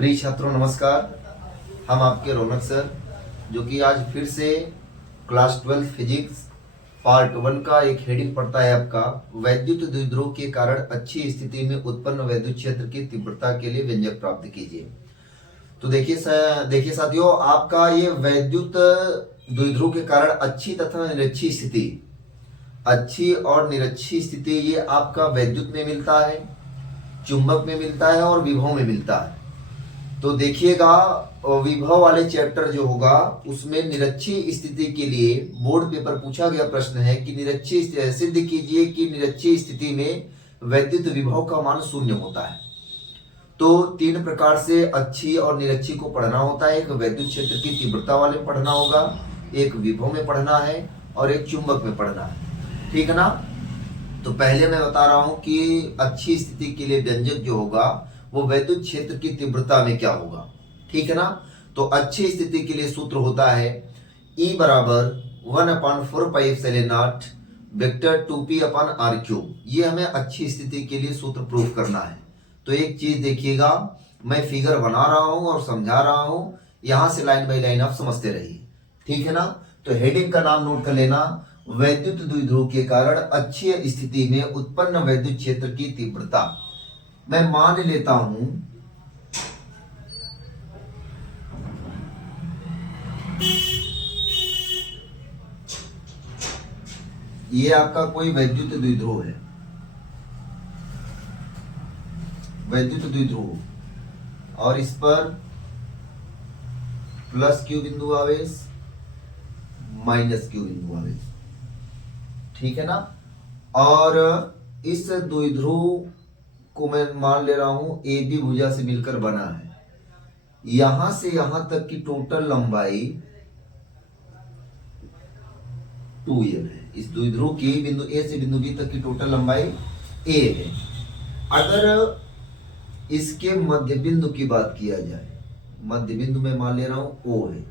प्रिय छात्रों नमस्कार। हम आपके रौनक सर, जो कि आज फिर से क्लास 12 फिजिक्स पार्ट 1 का एक हेडिंग पढ़ता है आपका वैद्युत द्विध्रुव के कारण अच्छी स्थिति में उत्पन्न वैद्युत क्षेत्र की तीव्रता के लिए व्यंजक प्राप्त कीजिए। तो देखिए साथियों, आपका ये वैद्युत द्विध्रुव के कारण अच्छी तथा निरक्षी स्थिति, अच्छी और निरक्षी स्थिति ये आपका वैद्युत में मिलता है, चुंबक में मिलता है और विभव में मिलता है। तो देखिएगा, विभव वाले चैप्टर जो होगा उसमें निरक्षी स्थिति के लिए बोर्ड पेपर पूछा गया प्रश्न है कि निरक्षी सिद्ध कीजिए कि निरक्षी स्थिति में वैद्युत विभव का मान शून्य होता है। तो तीन प्रकार से अच्छी और निरक्षी को पढ़ना होता है। एक वैद्युत क्षेत्र की तीव्रता वाले में पढ़ना होगा, एक विभव में पढ़ना है और एक चुंबक में पढ़ना है। ठीक है ना। तो पहले मैं बता रहा हूं कि अच्छी स्थिति के लिए व्यंजक जो होगा वो वैद्युत क्षेत्र की तीव्रता में क्या होगा। ठीक है ना। तो अच्छी स्थिति के लिए सूत्र होता है E बराबर 1/4πε0 वेक्टर 2p/r³। ये हमें अच्छी स्थिति के लिए सूत्र प्रूफ करना है। तो एक चीज देखिएगा, मैं फिगर बना रहा हूं और समझा रहा हूं, यहां से लाइन बाय लाइन आप समझते रहिए। ठीक है ना। तो हेडिंग का नाम नोट कर लेना, वैद्युत द्विध्रुव के कारण अच्छी स्थिति में उत्पन्न वैद्युत क्षेत्र की तीव्रता। मैं मान लेता हूं ये आपका कोई वैद्युत द्विध्रुव है, वैद्युत द्विध्रुव, और इस पर प्लस क्यू बिंदु आवेश, माइनस क्यू बिंदु आवेश। ठीक है ना। और इस द्विध्रुव को मैं मान ले रहा हूं ए बी भुजा से मिलकर बना है। यहां से यहां तक की टोटल लंबाई 2l है। इस द्विध्रुव की बिंदु ए से बिंदु बी तक की टोटल लंबाई a है। अगर इसके मध्य बिंदु की बात किया जाए, मध्य बिंदु में मान ले रहा हूं O है।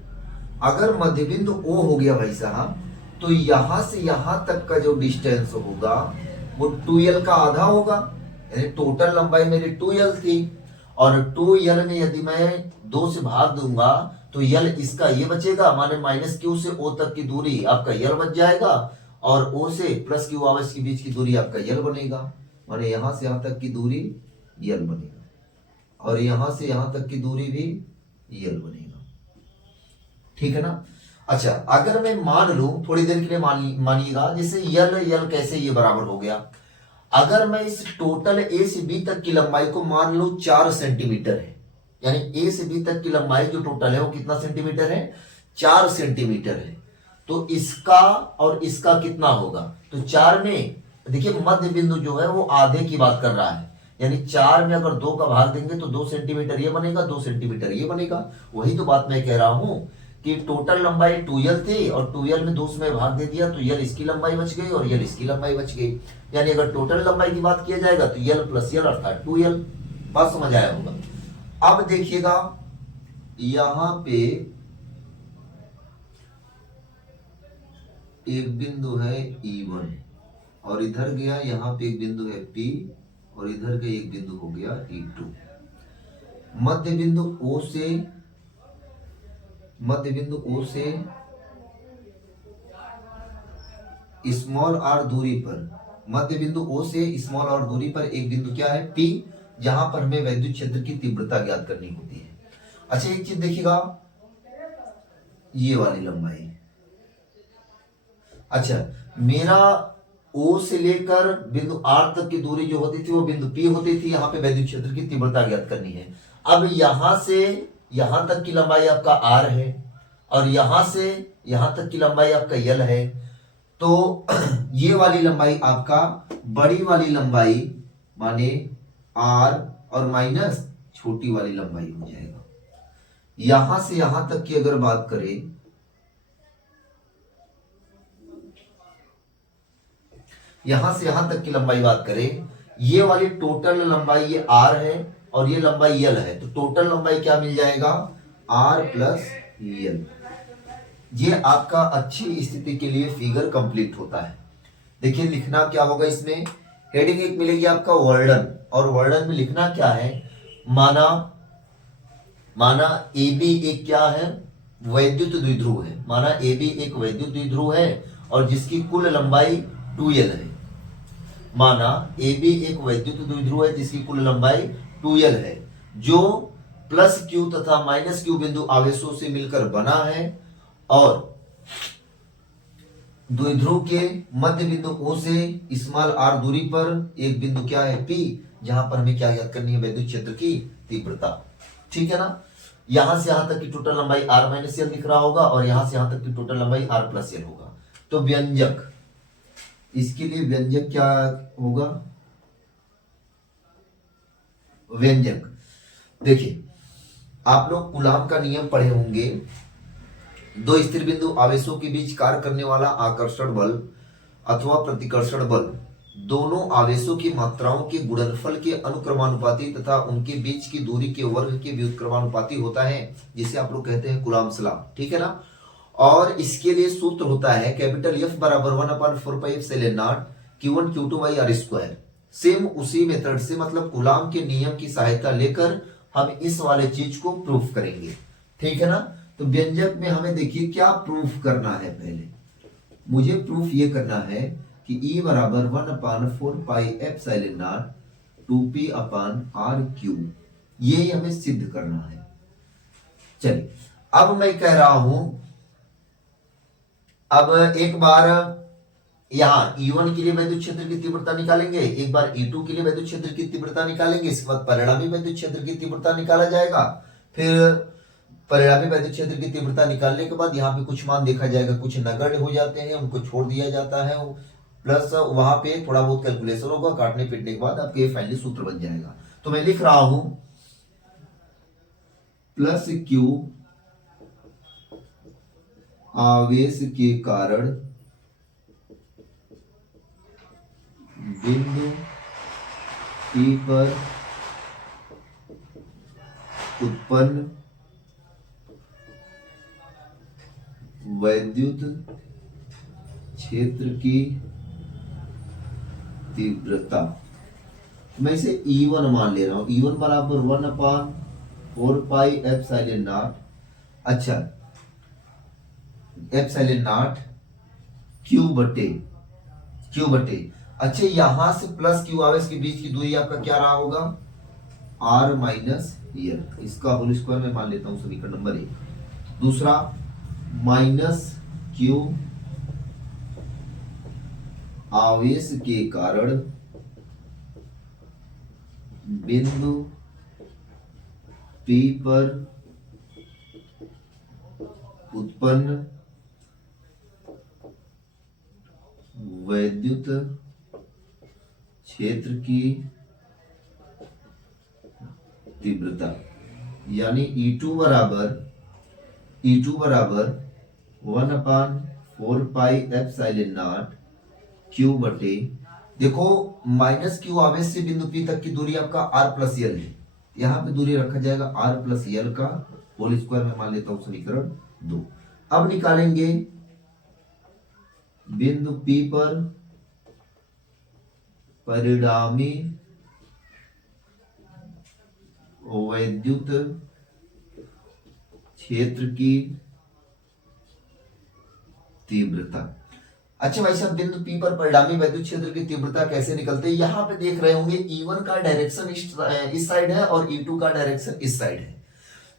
अगर मध्य बिंदु O हो गया भाई साहब, तो यहां से यहां तक का जो डिस्टेंस होगा वो 2l का आधा होगा। यानी टोटल लंबाई मेरी 2l थी, और 2l में यदि मैं 2 से भाग दूंगा तो l इसका ये बचेगा, माने माइनस क्यू से O तक की दूरी आपका l बच जाएगा, और O से प्लस क्यू आवेश के बीच की दूरी आपका l बनेगा। माने यहां से यहां तक की दूरी l बनेगा, और यहां से यहां तक की दूरी भी l बनेगा। ठीक है ना। अच्छा, अगर मैं मान लूं, थोड़ी देर के लिए मानिएगा, जैसे l कैसे ये बराबर हो गया। अगर मैं इस टोटल ए से बी तक की लंबाई को मान लूं 4 सेंटीमीटर है, यानी ए से बी तक की लंबाई जो टोटल है वो कितना सेंटीमीटर है, 4 सेंटीमीटर है। तो इसका और इसका कितना होगा, तो 4 में देखिए मध्य बिंदु जो है वो आधे की बात कर रहा है, यानी 4 में अगर 2 का भाग देंगे तो 2 सेंटीमीटर ये बनेगा, 2 सेंटीमीटर ये बनेगा। वही तो बात मैं कह रहा हूं कि टोटल लंबाई 2l थी, और 2l में 2 से मैं भाग दे दिया तो l इसकी लंबाई बच गई और l इसकी लंबाई बच गई। यानी अगर टोटल लंबाई की बात किया जाएगा तो l प्लस l अर्थात 2l। बात समझ आया होगा। अब देखिएगा, यहां पे एक बिंदु है E1, और इधर गया यहां पे एक बिंदु है P, और इधर का एक बिंदु हो गया E2। मध्य बिंदु O से स्मॉल r दूरी पर, मध्य बिंदु O से स्मॉल r दूरी पर एक बिंदु क्या है, P, जहां पर हमें वैद्युत क्षेत्र की तीव्रता ज्ञात करनी होती है। अच्छा, एक चीज देखिएगा, ये वाली लंबाई, अच्छा मेरा O से लेकर बिंदु R तक की दूरी जो होती थी वो बिंदु P होती थी। यहां पे वैद्युत क्षेत्र की तीव्रता ज्ञात करनी है। अब यहां से यहां तक की लंबाई आपका R है, और यहां से यहां तक की लंबाई आपका L है। तो ये वाली लंबाई आपका बड़ी वाली लंबाई माने R और माइनस छोटी वाली लंबाई हो जाएगा। यहां से यहां तक की अगर बात करें, यहां से यहां तक की लंबाई बात करें, ये वाली टोटल लंबाई ये R है और ये लंबाई L है। तो टोटल लंबाई क्या मिल जाएगा, R प्लस L। ये आपका अच्छी स्थिति के लिए फिगर कंप्लीट होता है। देखिए लिखना क्या होगा इसमें, हेडिंग एक मिलेगी आपका वर्णन, और वर्णन में लिखना क्या है, माना माना ए बी एक क्या है, वैद्युत द्विध्रुव है। माना ए बी एक वैद्युत द्विध्रुव है और जिसकी कुल लंबाई 2l है। माना ए बी एक वैद्युत द्विध्रुव है जिसकी कुल लंबाई 2l है, जो प्लस q तथा माइनस q बिंदु आवेशों से मिलकर बना है और द्विध्रुव के मध्य बिंदु O से स्मॉल r दूरी पर एक बिंदु क्या है P, जहां पर हमें क्या याद करनी है, वैद्युत क्षेत्र की तीव्रता। ठीक है ना। यहां से यहां तक की टोटल लंबाई r माइनस एल दिख रहा होगा और यहां से यहां तक की टोटल लंबाई r प्लस एल होगा। तो व्यंजक, इसके लिए व्यंजक क्या होगा, व्यंजक देखिए, आप लोग कूलाम का नियम पढ़े होंगे, दो स्थिर बिंदु आवेशों के बीच कार्य करने वाला आकर्षण बल अथवा प्रतिकर्षण बल दोनों आवेशों की मात्राओं के गुणनफल के अनुक्रमानुपाती तथा उनके बीच की दूरी के वर्ग के व्युत्क्रमानुपाती होता है, जिसे आप लोग कहते हैं कूलाम्स लॉ। ठीक है ना। और इसके लिए सूत्र होता है कैपिटल F बराबर 1/4πε0 Q1 Q2/r²। सेम उसी मेथड से, मतलब कूलाम के नियम की सहायता लेकर हम इस वाले चीज को प्रूफ करेंगे। ठीक है ना। तो व्यंजक में हमें देखिए क्या प्रूफ करना है, पहले मुझे प्रूफ ये करना है कि E बराबर 1/4πε0 2p/r³, ये हमें सिद्ध करना है। चलिए अब मैं कह रहा हूं, अब एक बार यहां E1 के लिए वैद्युत क्षेत्र की तीव्रता निकालेंगे, एक बार E2 के लिए वैद्युत क्षेत्र की तीव्रता निकालेंगे, इसके बाद परिणामी वैद्युत क्षेत्र की तीव्रता निकाला जाएगा। फिर परिणामी वैद्युत क्षेत्र की तीव्रता निकालने के बाद यहाँ पे कुछ मान देखा जाएगा, कुछ नगण्य हो जाते हैं, उनको छोड़ दिया जाता है, प्लस वहां पे थोड़ा बहुत कैलकुलेशन होगा, काटने पीटने के बाद आपके फाइनली सूत्र बन जाएगा। तो मैं लिख रहा हूं प्लस क्यू आवेश के कारण बिंदु P पर उत्पन्न वैद्युत क्षेत्र की तीव्रता, मैं इसे E1 मान ले रहा हूं। E1 बराबर 1/4πε0, अच्छा ε0 Q बटे, अच्छा यहां से प्लस Q आवेश के बीच की दूरी आपका क्या रहा होगा, r माइनस एल, इसका होल स्क्वायर में मान लेता हूं समीकरण नंबर 1। दूसरा माइनस Q आवेश के कारण बिंदु P पर उत्पन्न वैद्युत क्षेत्र की तीव्रता, यानी E2 बराबर 1/4πε0 Q बटे, देखो माइनस Q आवेश से बिंदु P तक की दूरी आपका r प्लस एल है, यहां पे दूरी रखा जाएगा r प्लस एल का होल स्क्वायर में मान लेता हूं समीकरण 2। अब निकालेंगे बिंदु P पर परिणामी वैद्युत क्षेत्र की तीव्रता। अच्छा भाई साहब, बिंदु P पर परिणामी वैद्युत क्षेत्र की तीव्रता कैसे निकलते हैं, यहां पे देख रहे होंगे E1 का डायरेक्शन इस साइड है और E2 का डायरेक्शन इस साइड है।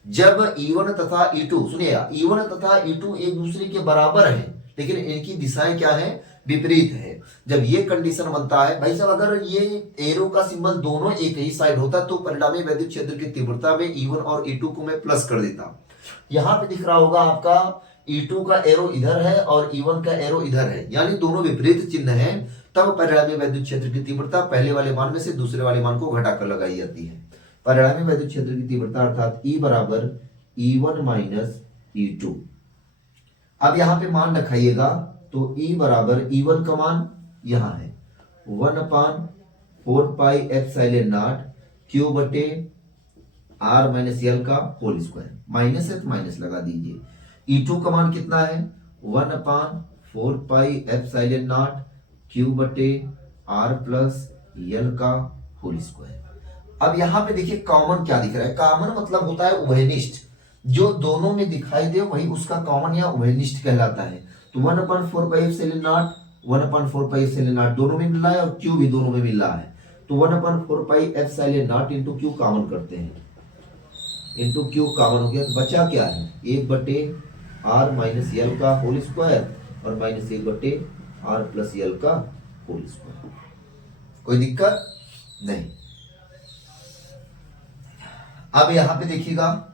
जब E1 तथा E2, सुनिएगा, E1 तथा E2 एक दूसरे के बराबर है, लेकिन इनकी दिशाएं क्या है, विपरीत है। जब ये कंडीशन बनता है भाई साहब, अगर ये एरो का सिंबल दोनों एक ही साइड होता तो परिणामी वैद्युत क्षेत्र की तीव्रता में E1 और E2 को मैं प्लस कर देता। यहां पे दिख रहा होगा आपका E2 का एरो इधर है और E1 का एरो इधर है, यानी दोनों विपरीत चिन्ह है। तब परिणामी वैद्युत क्षेत्र की तीव्रता पहले वाले मान में से दूसरे वाले मान को घटाकर लगाई जाती है। परिणामी वैद्युत क्षेत्र की तीव्रता अर्थात E बराबर E1 माइनस E2। अब यहां पे मान रखाइएगा, तो E बराबर E1 का मान यहां है 1/4πε0 Q बटे r माइनस एल का होल स्क्वायर, माइनस है तो माइनस लगा दीजिए। E2 का मान कितना है 1/4πε0 Q बटे r प्लस एल का होल स्क्वायर। अब यहाँ पे देखिए कॉमन क्या दिख रहा है, कॉमन मतलब होता है उभयनिष्ठ, जो दोनों में दिखाई दे वही उसका कॉमन या उभयनिष्ठ कहलाता है। तो 1/4πε0 1/4πε0 दोनों में मिल रहा है और क्यू भी दोनों में मिल रहा है, तो 1/4πε0 इंटू क्यू कॉमन करते हैं, इंटू क्यू कॉमन हो गया, तो बचा क्या है 1/r माइनस यल का होल स्क्वायर और माइनस 1/r प्लस यल का होल स्क्वायर। कोई दिक्कत नहीं। अब यहां पे देखिएगा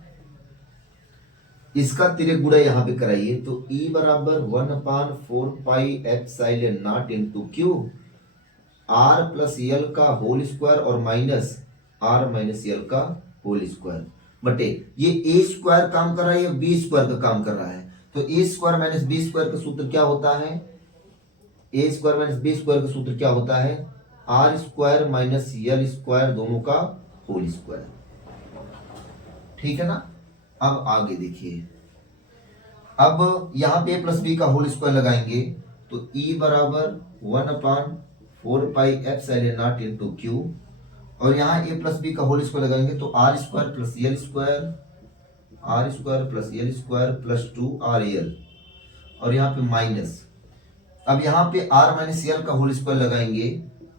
इसका तिर्यक गुणा यहां पे कराइए, तो E बराबर 1/4πε0 into Q r plus L का होल स्क्वायर और माइनस r माइनस यल का होल स्क्वायर बटे ये ए स्क्वायर काम कर रहा है, ये बी स्क्वायर का काम कर रहा है, तो A square minus B square का सूत्र क्या होता है, A square minus B square का सूत्र क्या होता है, R square minus L square दोनों का होल स्क्वायर। ठीक है ना। अब आगे देखिए, अब यहां पे प्लस बी का होल स्क्वायर लगाएंगे, तो E बराबर 1/4πε0 इंटू क्यू और यहाँ ए प्लस बी का होल स्क्वायर लगाएंगे, तो R square plus L square, R square plus L square plus 2RL और यहाँ पे माइनस, अब यहाँ पे आर माइनस यल का होल स्क्वायर लगाएंगे,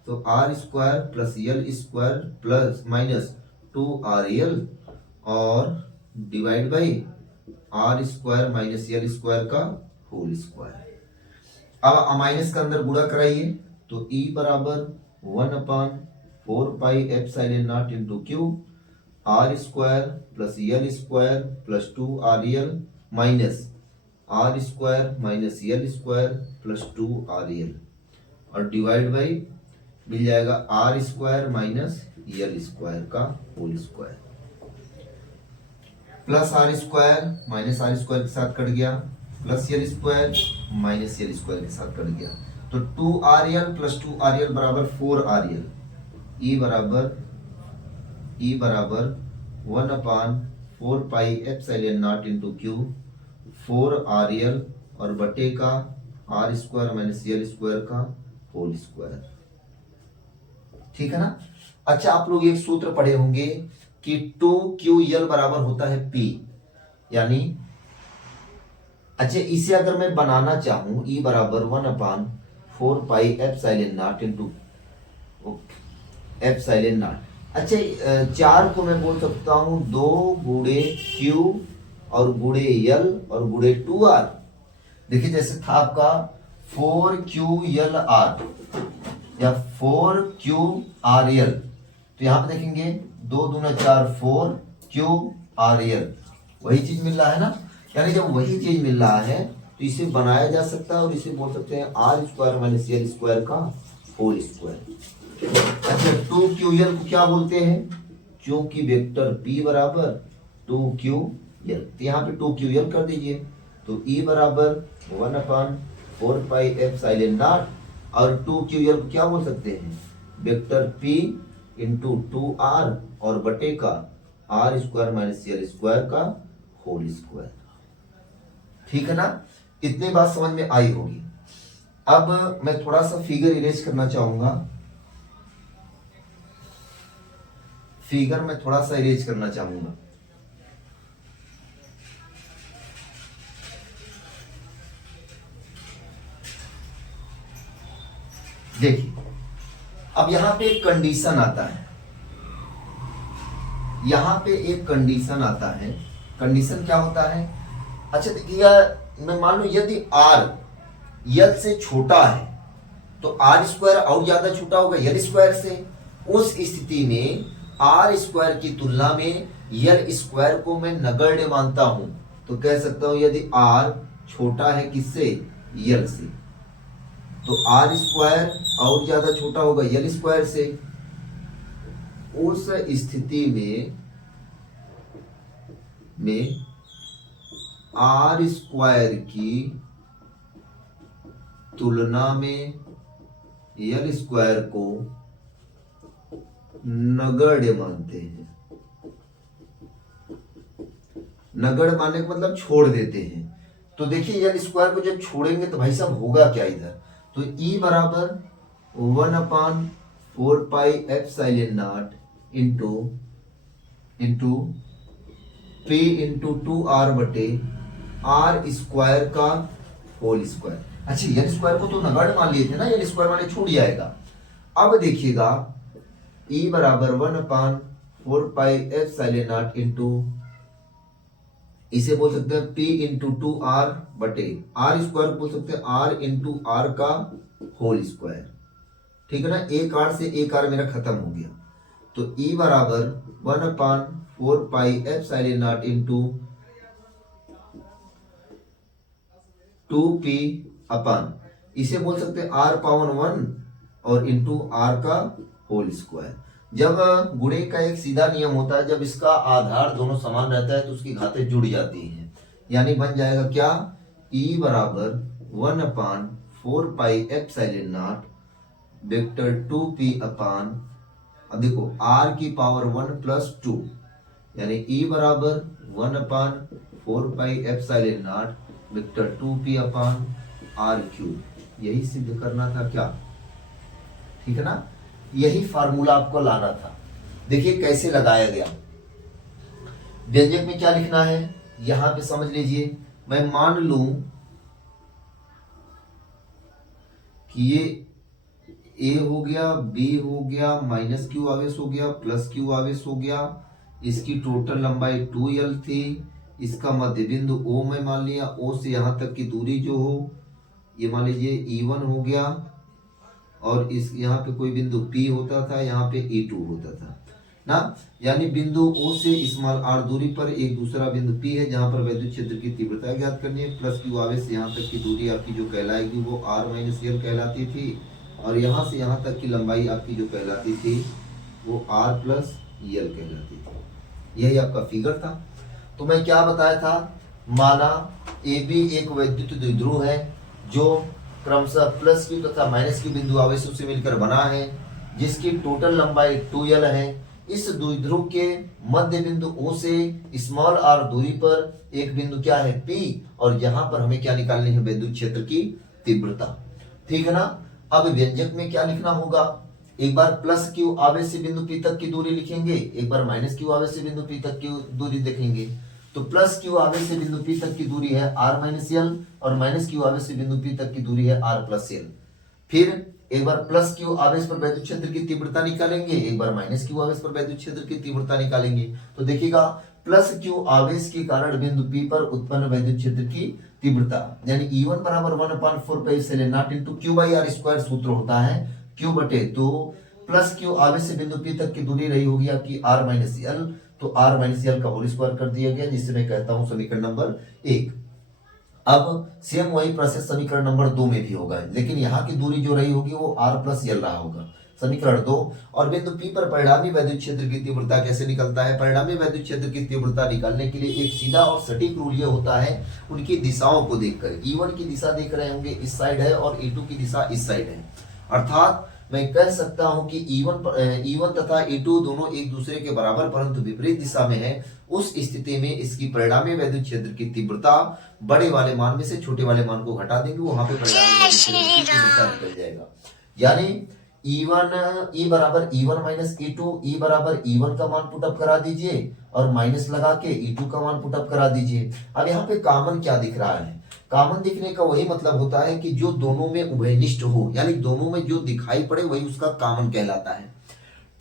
तो R square plus L square plus minus 2RL और divide by R square minus L square का होल स्क्वायर। अब माइनस का अंदर गुणा कराइए, तो E बराबर 1/4πε0 into Q R square plus L square plus 2RL minus R square minus L square plus 2RL और डिवाइड बाई मिल जाएगा R square minus L square का whole square plus R square minus R square के साथ cut गया plus L square minus L square के साथ cut गया, तो 2RL प्लस 2RL बराबर 4RL। E बराबर 1/4πε0 इंटू क्यू 4RL और बटे का R square minus L square का होल स्क्वायर। ठीक है ना। अच्छा, आप लोग एक सूत्र पढ़े होंगे कि 2QL बराबर होता है P, यानी अच्छा इसे अगर मैं बनाना चाहूं E बराबर 1/4πε0 इंटू ε0, अच्छा 4 को मैं बोल सकता हूं 2 गुणे Q और गुणे L और गुणे 2R। देखिए जैसे था आपका 4QLR या 4QRL, तो यहां पे देखेंगे 2 दूना 4 4QRL, वही चीज मिल रहा है ना। यानी जब वही चीज मिल रहा है तो इसे बनाया जा सकता है और इसे बोल सकते हैं R square minus L square का होल स्क्वायर। अच्छा 2QL को क्या बोलते हैं, क्योंकि वेक्टर P बराबर 2QL, तो यहाँ पे 2QL कर दीजिए, तो E बराबर 1/4πε0 और 2QL को क्या बोल सकते हैं, वेक्टर P इंटू 2R और बटे का R square minus L square का होल स्क्वायर। ठीक है ना। इतनी बात समझ में आई होगी। अब मैं थोड़ा सा फिगर इरेज करना चाहूंगा, फिगर में थोड़ा सा इरेज करना चाहूंगा। देखिए अब यहां पे एक कंडीशन आता है, यहां पे एक कंडीशन आता है। कंडीशन क्या होता है, अच्छा देखिए मैं मान लो यदि R यल से छोटा है तो आर स्क्वायर और ज्यादा छोटा होगा यल स्क्वायर से, उस स्थिति में आर स्क्वायर की तुलना में यल स्क्वायर को मैं नगण्य मानता हूं, तो कह सकता हूं यदि R छोटा है किससे, यल से, तो आर स्क्वायर और ज्यादा छोटा होगा यल स्क्वायर से। उस स्थिति में आर स्क्वायर की तुलना में यल स्क्वायर को नगण्य मानते हैं। नगण्य मानने का मतलब छोड़ देते हैं। तो देखिए यल स्क्वायर को जब छोड़ेंगे तो भाई साहब होगा क्या इधर, तो E बराबर 1/4πε0 into into P into 2r बटे आर स्क्वायर का होल स्क्वायर। अच्छा एल स्क्वायर को तो नगण्य मान लिए थे ना, एल स्क्वायर माने छूट जाएगा। अब देखिएगा E बराबर 1/4πε0 इंटू, इसे बोल सकते हैं P इंटू 2r बटे आर स्क्वायर बोल सकते हैं r इंटू आर का होल स्क्वायर। ठीक है ना, एक आर से एक आर मेरा खत्म हो गया। तो E बराबर 1/4πε0 इंटू 2p अपन, इसे बोल सकते हैं r पावर 1 और इंटू r का होल स्क्वायर। जब गुणे का एक सीधा नियम होता है, जब इसका आधार दोनों समान रहता है तो उसकी घातें जुड़ जाती हैं, यानी बन जाएगा क्या, E बराबर 1/4πε0 वेक्टर 2p अपन, अब देखो r की पावर 1 प्लस 2, यानी E बराबर 1/4πε0 वेक्टर 2p अपन r क्यूब। यही सिद्ध करना था क्या, ठीक है ना, यही फार्मूला आपको लाना था। देखिए कैसे लगाया गया। व्यंजक में क्या लिखना है यहां पे समझ लीजिए। मैं मान लूं कि ये a हो गया, b हो गया, माइनस क्यू आवेश हो गया, प्लस क्यू आवेश हो गया, इसकी टोटल लंबाई 2l थी, इसका मध्य बिंदु O में मान लिया, O से यहां तक की दूरी जो हो ये मान लीजिए E1 हो गया, और इस यहाँ पे कोई बिंदु P होता था, यहाँ पे E2 होता था ना, यानी बिंदु O से स्मॉल r दूरी पर एक दूसरा बिंदु P है जहां पर वैद्युत क्षेत्र की तीव्रता ज्ञात करनी है। प्लस क्यू आवेश से यहाँ तक की दूरी आपकी जो कहलाएगी वो r माइनस एल कहलाती थी, और यहाँ से यहाँ तक की लंबाई आपकी जो कहलाती थी वो r प्लस एल कहलाती थी। यही आपका फिगर था। तो मैं क्या बताया था, माना AB एक वैद्युत द्विध्रुव है जो क्रमशः प्लस क्यू तथा माइनस क्यू बिंदु आवेशों से मिलकर बना है, जिसकी टोटल लंबाई 2l है। इस द्विध्रुव के मध्य बिंदु O से स्मॉल r दूरी पर एक बिंदु क्या है P, और यहां पर हमें क्या निकालनी है, वैद्युत क्षेत्र की तीव्रता। ठीक है ना। अब व्यंजक में क्या लिखना होगा, एक बार प्लस क्यू आवेश से बिंदु P तक की दूरी लिखेंगे, एक बार माइनस क्यू आवेश से बिंदु P तक की दूरी देखेंगे। तो प्लस क्यू आवेश से बिंदु P तक की दूरी है r माइनस एल, और माइनस क्यू आवेश से बिंदु P तक की दूरी है r प्लस एल। फिर एक बार प्लस क्यू आवेश पर वैद्युत क्षेत्र की तीव्रता निकालेंगे, एक बार माइनस क्यू आवेश पर वैद्युत क्षेत्र की तीव्रता निकालेंगे। तो देखिएगा प्लस क्यू आवेश के कारण बिंदु P पर उत्पन्न वैद्युत क्षेत्र की तीव्रता, यानी E1 बराबर 1/4πε0 into Q by R square सूत्र होता है, क्यू बटे तो प्लस क्यू आवेश से बिंदु P तक की दूरी रही होगी आपकी r माइनस एल, तो r माइनस एल का होल स्क्वायर कर दिया गया, जिससे मैं कहता हूं समीकरण नंबर 1। अब सेम वही प्रोसेस समीकरण नंबर 2 में भी होगा, लेकिन यहाँ की दूरी जो रही होगी वो r प्लस एल रहा होगा, समीकरण 2। और बिंदु P पर परिणामी वैद्युत क्षेत्र की तीव्रता कैसे निकलता है, परिणामी वैद्युत क्षेत्र की तीव्रता निकालने के लिए एक सीधा और सटीक रूल ये होता है, उनकी दिशाओं को देखकर। E1 की दिशा देख रहे होंगे इस साइड है, और E2 की दिशा इस साइड है, अर्थात मैं कह सकता हूं कि E1 तथा E2 दोनों एक दूसरे के बराबर परंतु विपरीत दिशा में है। उस स्थिति में इसकी परिणामी वैद्युत क्षेत्र की तीव्रता बड़े वाले मान में से छोटे वाले मान को घटा देंगे, वहां पे परिणामी वैद्युत क्षेत्र की तीव्रता निकल जाएगा। यानी E बराबर E1 माइनस E2, E बराबर E1 का मान पुटअप करा दीजिए और माइनस लगा के E2 का मान पुटअप करा दीजिए। अब यहाँ पे कॉमन क्या दिख रहा है, कॉमन दिखने का वही मतलब होता है कि जो दोनों में उभयनिष्ठ हो, यानी दोनों में जो दिखाई पड़े वही उसका कॉमन कहलाता है।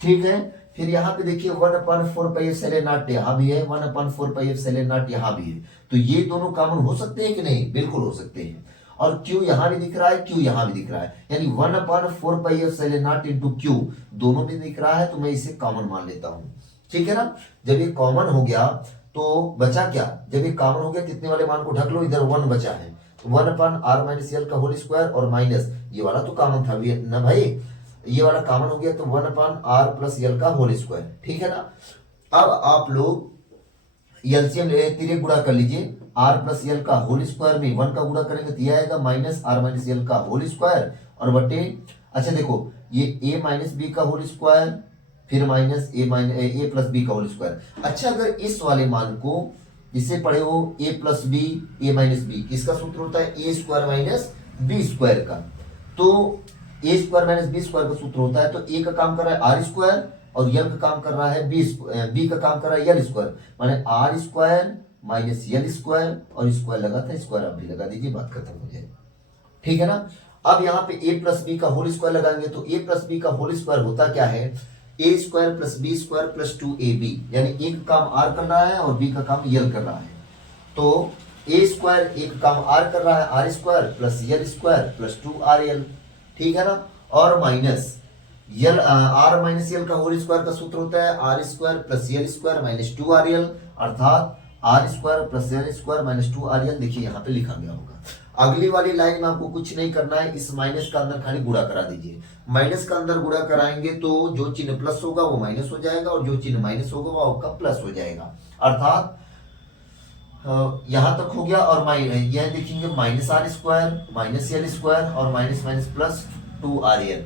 ठीक है। फिर यहाँ पे देखिए 1/4πε0 यहाँ भी है, 1/4πε0 यहाँ भी है, तो ये दोनों कॉमन हो सकते हैं कि नहीं, बिल्कुल हो सकते हैं। और Q यहाँ भी दिख रहा है, Q यहाँ भी दिख रहा है, यानी 1/4πε0 इंटू Q दोनों भी दिख रहा है, तो मैं इसे कॉमन मान लेता हूँ। ठीक है ना। जब ये कॉमन हो गया तो बचा क्या, जब ये कॉमन हो गया कितने वाले मान को ढक लो, इधर 1 बचा है, तो 1/r माइनस एल का होल स्क्वायर, और माइनस ये वाला तो कॉमन था ना भाई, ये वाला कॉमन हो गया, तो 1/r प्लस एल का होल स्क्वायर। ठीक है ना। अब आप लोग एलसीएम तिरे गुणा कर लीजिए, r प्लस एल का होल स्क्वायर में 1 का गुणा करेंगे तो यह आएगा माइनस r माइनस एल का होल स्क्वायर, और बटे अच्छा देखो ये a माइनस बी का होल स्क्वायर, फिर माइनस ए प्लस बी का होल स्क्वायर। अच्छा अगर इस वाले मान को जिसे पढ़े हो a plus B A minus B, इसका सूत्र होता है A square minus B square का, तो A square minus B square का सूत्र होता है, तो ए का काम कर रहा है आर स्क्वायर और यल का काम कर रहा है बी का काम कर रहा है यल स्क्वायर, माने R square minus L square, और स्क्वायर लगा था स्क्वायर आप भी लगा दीजिए, बात खत्म हो जाएगी। ठीक है ना। अब यहाँ पे a प्लस बी का होल स्क्वायर लगाएंगे तो a प्लस बी का होल स्क्वायर होता क्या है, a square plus B square plus 2ab, यानी a का काम r कर रहा है और b का काम यल कर रहा है। तो a स्क्वायर a का काम r कर रहा है, r square plus L square plus 2rl, ठीक है ना। और minus L r minus L का होल स्क्वायर का सूत्र होता है r square plus L square minus 2rl, अर्थात R square plus L square minus 2rl। देखिए यहाँ पे लिखा गया होगा। अगली वाली लाइन में आपको कुछ नहीं करना है, इस माइनस का अंदर खाली गुणा करा दीजिए। माइनस का अंदर गुणा कराएंगे तो जो चिन्ह प्लस होगा वो माइनस हो जाएगा, और जो चिन्ह माइनस होगा वो आपका प्लस हो जाएगा, अर्थात यहां तक हो गया। और यह देखेंगे minus R square minus L square और माइनस माइनस प्लस 2rl,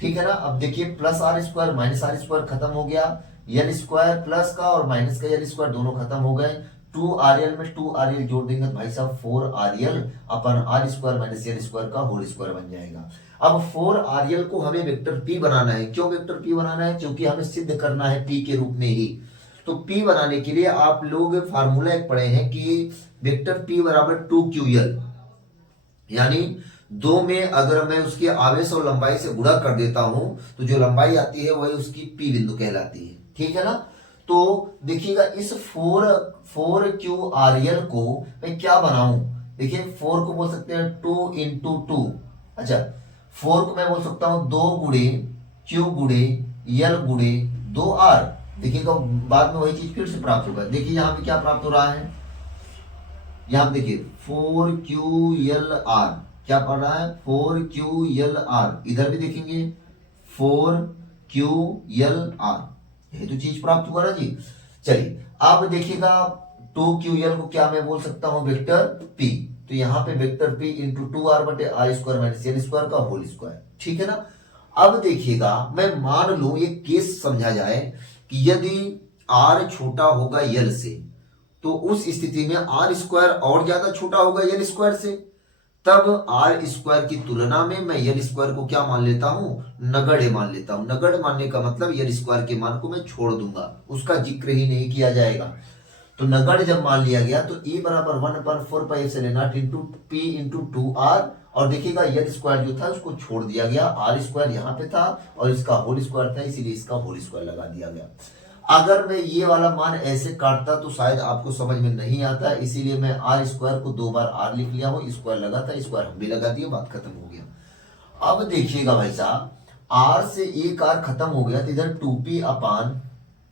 ठीक है ना। अब देखिए plus R square minus R square खत्म हो गया, यल स्क्वायर प्लस का और माइनस का यल स्क्वायर दोनों खत्म हो गए। 2rl में 2rl जोड़ देंगे तो भाई साहब 4rl अपन R square minus L square का होल स्क्वायर बन जाएगा। अब 4rl को हमें वेक्टर p बनाना है। क्यों वेक्टर p बनाना है, क्योंकि हमें सिद्ध करना है p के रूप में ही। तो p बनाने के लिए आप लोग फार्मूला एक पढ़े हैं कि वेक्टर p बराबर 2ql, यानी दो में अगर मैं उसके आवेश और लंबाई से गुणा कर देता हूं तो जो लंबाई आती है वही उसकी p बिंदु कहलाती है, ठीक है ना। तो देखिएगा इस 4qrl को मैं क्या बनाऊं, देखिए 4 को बोल सकते हैं 2 इंटू 2, अच्छा 4 को मैं बोल सकता हूं 2 गुणे q गुणे यल गुणे 2r। देखिएगा बाद में वही चीज फिर से प्राप्त होगा। देखिए यहाँ पे क्या प्राप्त हो रहा है, यहाँ पे देखिए 4qlr क्या पढ़ रहा है 4qlr, इधर भी देखेंगे 4qlr, यही तो चीज प्राप्त हुआ ना जी। चलिए अब देखिएगा 2ql को क्या मैं बोल सकता हूं वेक्टर p, तो यहाँ पे वेक्टर p इंटू 2r बटे R square minus L square का होल स्क्वायर, ठीक है ना। अब देखिएगा मैं मान लूं ये केस समझा जाए कि यदि r छोटा होगा यल से, तो उस स्थिति में आर स्क्वायर और ज्यादा छोटा होगा यल स्क्वायर से, तब आर स्क्वायर की तुलना में मैं यल स्क्वायर को क्या मान लेता हूं, नगण्य मान लेता हूं। नगण्य मानने का मतलब यल स्क्वायर के मान को मैं छोड़ दूंगा, उसका जिक्र ही नहीं किया जाएगा। तो नगण्य जब मान लिया गया तो e बराबर 1/4πε0 इंटू p इंटू 2r, और देखिएगा यल स्क्वायर जो था उसको छोड़ दिया गया, आर स्क्वायर यहाँ पे था और इसका होल स्क्वायर था, इसीलिए इसका होल स्क्वायर लगा दिया गया। अगर मैं ये वाला मान ऐसे काटता तो शायद आपको समझ में नहीं आता, इसीलिए मैं आर स्क्वायर को 2 बार आर लिख लिया हूं, स्क्वायर लगा था स्क्वायर हम भी लगा दिया, बात खत्म हो गया। अब देखिएगा भाई साहब आर से एक आर खत्म हो गया तो इधर 2p अपान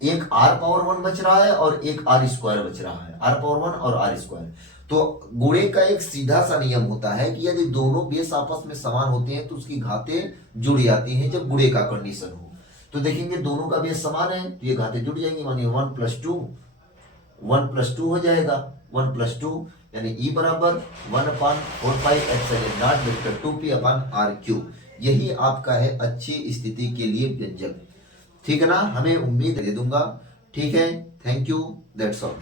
एक आर पावर 1 बच रहा है और एक आर स्क्वायर बच रहा है, आर पावर 1 और आर स्क्वायर। तो गुणे का एक सीधा सा नियम होता है कि यदि दोनों बेस आपस में समान होते हैं तो उसकी घातें जुड़ जाती हैं जब गुणे का कंडीशन हो। तो देखेंगे दोनों का बेस समान है तो ये घातें जुड़ जाएंगी, मानिए 1 + 2 हो जाएगा, 1 + 2 यानी e बराबर 1/4πε0 वेक्टर 2p अपान r3। यही आपका है अच्छी स्थिति के लिए व्यंजक, ठीक है ना। हमें उम्मीद दे दूंगा, ठीक है। Thank you, that's all.